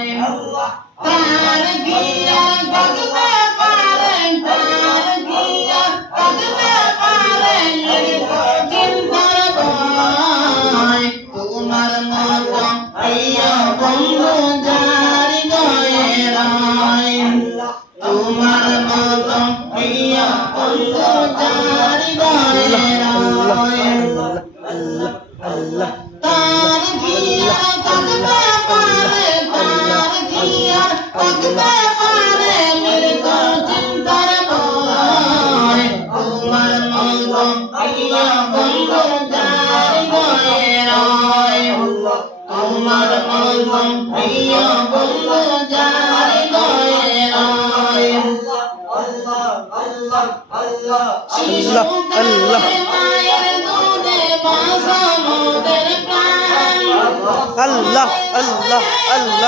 তার গিয়া গগনে পারে তার গিয়া গগনে পারে চিন্তার ভয় তোমার মতো আইয়া বন্ধু যার গয়ে রায় তোমার মতো আইয়া বন্ধু যার গয়ে রায় তার গিয়া গগনে পারে তার গিয়া গগনে পারে মৃত্যু চিন্তার ভয় তোমার মতো আইয়া বন্ধু যার গয়ে রায় তোমার মতো আইয়া বন্ধু যার গয়ে রায় শিশু মায়ের দুধে বাসা মোদের প্রাণ আল্লাহ আল্লাহ আল্লাহ